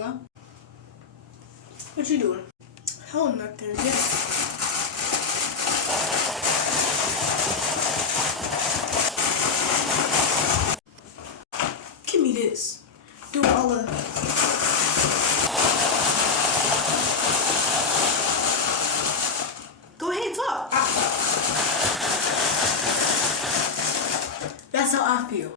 Hello? What you doing? Hell nothing. Yeah. Give me this. Do all the... Go ahead, talk. That's how I feel.